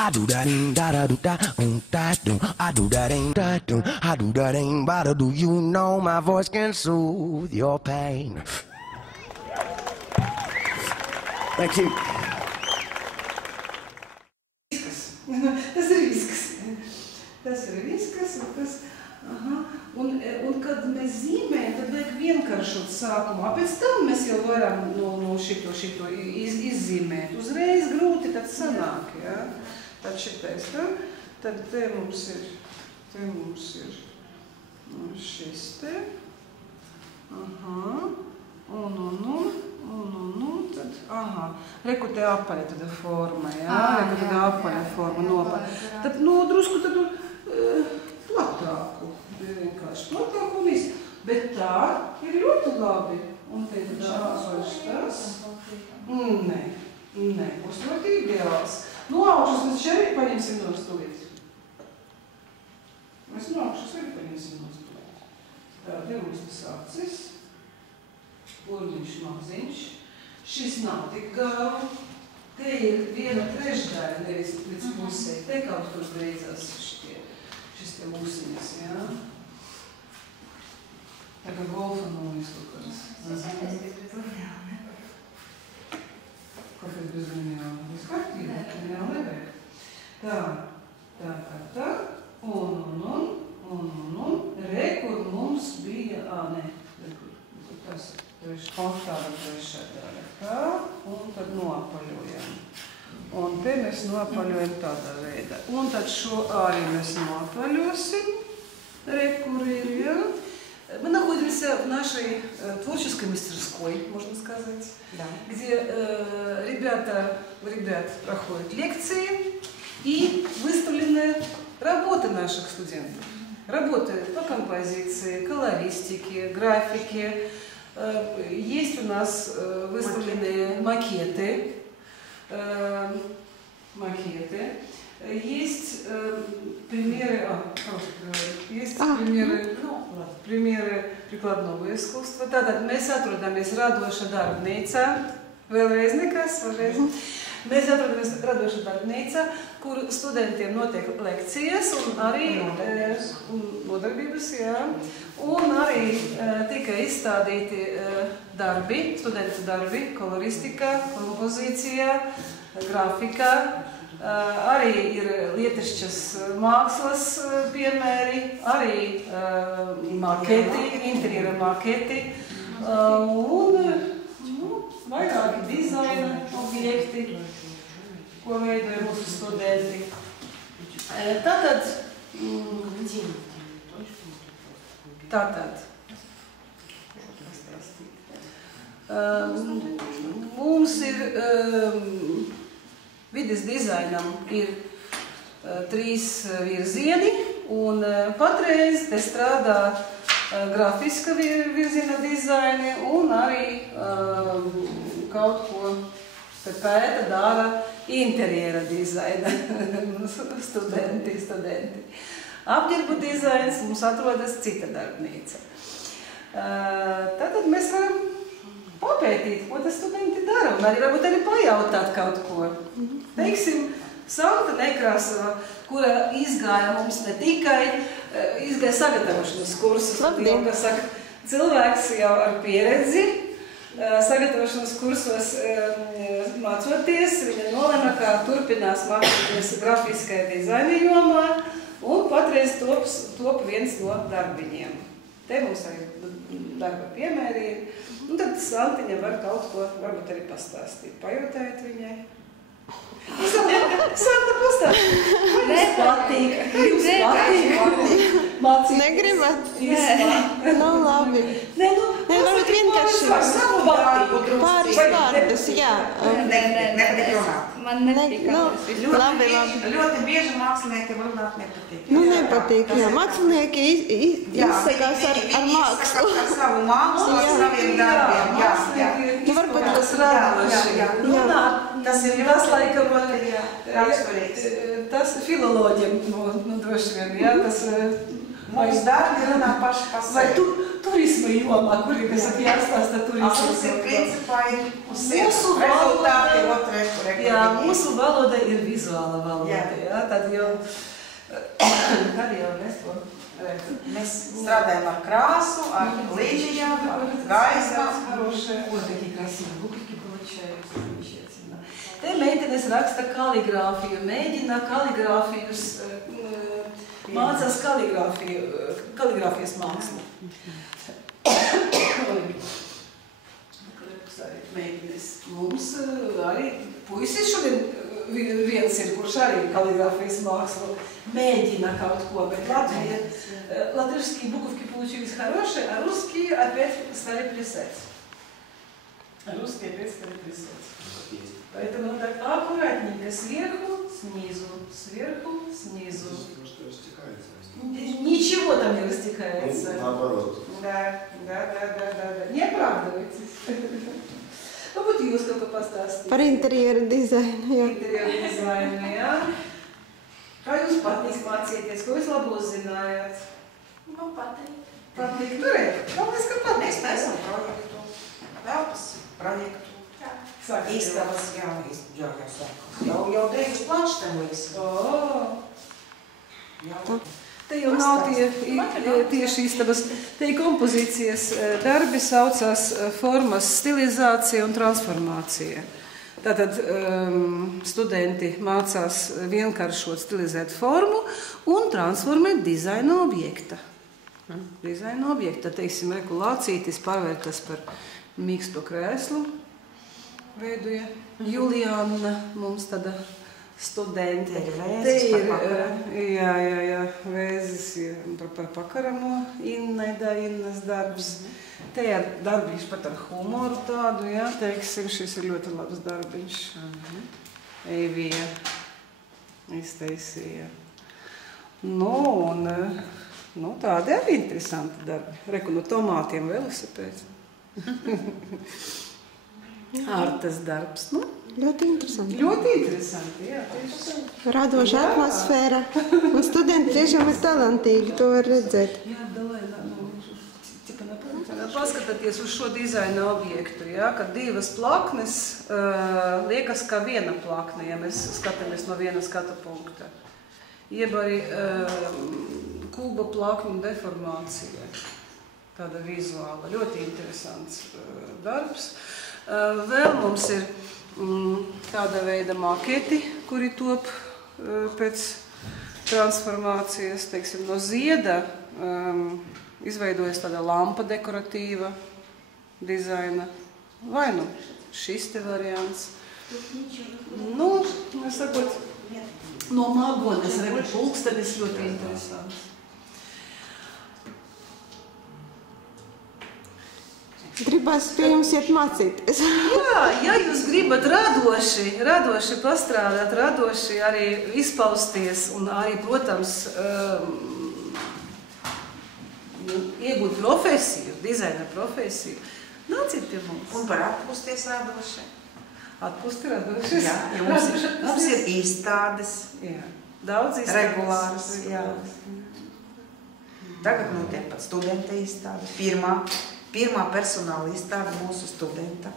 I do that in da da do da da do. I do that in da do. I do that in ba da do. You know my voice can soothe your pain. Thank you. Tas ir viskas. Tas ir viskas, un tas, un kad mēs zīmējam, tad vajag vienkāršot sākumā, pēc tam mēs jau varam no šito izzīmēt. Uzreiz grūti tad sanāk, ja? Tad šitais, tad te mums ir šis te, tad, reku te apaļa tāda forma, jā, reku tāda apaļa forma nopaļa. Tad, drusku tādu platāku, vienkārši platāku un visu. Bet tā ir ļoti labi. Un te ir apaļš tas. Nē, būs ļoti ideāls. No augšas mēs šeit paņemsim no stūlīt. Mēs no augšas arī paņemsim no stūlīt. Tā, te mums tas acis. Urniņš maziņš. Šis nav tik garu. Te ir 1/3, nevis līdz pusē. Te kaut kur beidzās šis te mūsiņas, jā. Tā kā golfa nūjas kaut kāds. Kāpēc bez lineāla? Viss kārtībā, lineāla nevajag. Tā. Un. Re, kur mums bija, tas tāda trešā daļa. Tā, un tad noapaļojam. Un te mēs noapaļojam tādā veidā. Un tad šo arī mēs noаpaļosim. Re, kur ir, jā. Мы находимся в нашей творческой мастерской, можно сказать, да. Где ребят проходят лекции и выставлены работы наших студентов. Работы по композиции, колористике, графике. Есть у нас выставленные макеты. Есть примеры прикладного искусства. Tātad mēs atrodamies radoša darbnīcā. Vēlreiz nekas, Mēs atrodamies radoša darbnīcā, kur studentiem notiek lekcijas un arī nodarbības, jā. Un arī tika izstādīti darbi, studentu darbi, koloristikā, kompozīcijā, grafikā. Arī ir lietišķas mākslas piemēri, arī maketi, interjera maketi un vairāki dizaina objekti, ko veidoja mūsu studenti. Tātad. Mums ir vides dizainam ir 3 virzieni, un patreiz te strādā grafiska virziena dizaini un arī kaut ko te pēta dara interjera dizaina studenti. Apģērbu dizains mums atrodas cita darbnīca. Tātad mēs varam papētīt, ko tas studenti dara, un arī varbūt arī pajautāt kaut ko. Teiksim, Santa Nekrāsova, kura izgāja mums ne tikai izgāja sagatavošanas kursus, kā saka, cilvēks jau ar pieredzi, sagatavošanas kursos mācoties, viņa nolēma, kā turpinās mācoties grafiskajā dizaina jomā, un patreiz top viens no darbiņiem. Te mums arī darba piemēri ir. Un tad Santiņa var kaut ko varbūt arī pastāstīt. Pajautājot viņai. Santa pastāstīt. Nepatīk. Jums patīk. Mācīt. Negribat? Nē. Nu, labi. Nē, varbūt vienkārši pāris vārdus, jā. Nepatīk runāt. Man nepatīk. Ļoti bieži mākslinieki runāt nepatīk. Nu, nepatīk, jā. Mākslinieki izsakās ar mākslu. Ar savu mākslu, ar saviem darbiem. Nu, varbūt tas radoši. Tas ir tas, laikam, tas filoloģiem, nu, droši vien, jā, tas... Mums darbi runā paši par sevi. Vai tu turisma jomā, kuriem es saku jāstāsta turisma. Mums ir principā uz Mūsu rezultāti valoda, otrai jā, mūsu valoda ir vizuāla valoda, jā, tad jau mēs to redzam. Mēs strādājam ar krāsu, ar līnijām, ar gaismām. Вот такие красивые буквики получаются, замечательно. Te meitenes raksta kaligrāfiju, mēģina kaligrāfijas, mācās kaligrāfijas mākslu. Mēģinies. Mums arī puisis šodien viens ir, kurš arī каллиграфijas mākslu mēģina kaut ko, bet латышские буковки получились хорошие, а русские опять стали плясать. Поэтому так аккуратненько, сверху, снизу. Ничего там не растекается. Наоборот. Да. Не оправдывайтесь. Nu, būtu jūs kaut ko pastāstīt. Par interjeru dizainu, jā. Interjeru dizainu, jā. Kā jūs patīk mācieties? Ko jūs labu uzzinājāt? Man patīk. Patīk turēt? Galvenais, ka patīk. Mēs taisam projektu, telpas projektu. Istabas, jā, sākās. Jau drīz plašs tam visu. Te jau nav tieši istabas, te kompozīcijas darbi saucās formas stilizācija un transformācija. Tātad studenti mācās vienkāršot stilizēt formu un transformēt dizaina objekta. Dizaina objekta, teiksim, regulācītis pārvērtas par mīksto krēslu veidoja. Juliāna mums tāda studenti. Te ir vēzis par pakaramo Innas darbs. Te ir darbiņš pat ar humoru tādu, jā, teiksim, šis ir ļoti labs darbiņš. Eivija iztaisīja. Tādi arī interesanti darbi. Reku no tomātiem velosipēds. Ārtas darbs, Ļoti interesanti. Ļoti interesanti, jā, tieši tā. Radoša atmosfēra. Un studenti tiešām ir talantīgi, to var redzēt. Jā, paskatieties uz šo dizaina objektu, jā, kad divas plaknes liekas kā viena plakne, ja mēs skatāmies no viena skatu punkta. Jeb arī kuba plakņu deformācija, tāda vizuāla, ļoti interesants darbs. Vēl mums ir tāda veida maketi, kuri top pēc transformācijas, teiksim, no zieda izveidojas tāda lampa dekoratīva dizaina, vai šis te variants. Sakot, no māgones, pulkstenis ļoti interesants. Gribas pie jums iet mācīties. Jā, ja jūs gribat radoši pastrādāt, radoši arī izpausties un arī, protams, iegūt profesiju, dizaina profesiju, nāciet pie mums. Un par atpūsties radoši. Atpūsti radoši. Jā, mums ir izstādes. Jā, daudz izstādes. Regulāras. Jā. Tagad notiek pat studenta izstāde. Pirmā personāla izstāde mūsu studenta.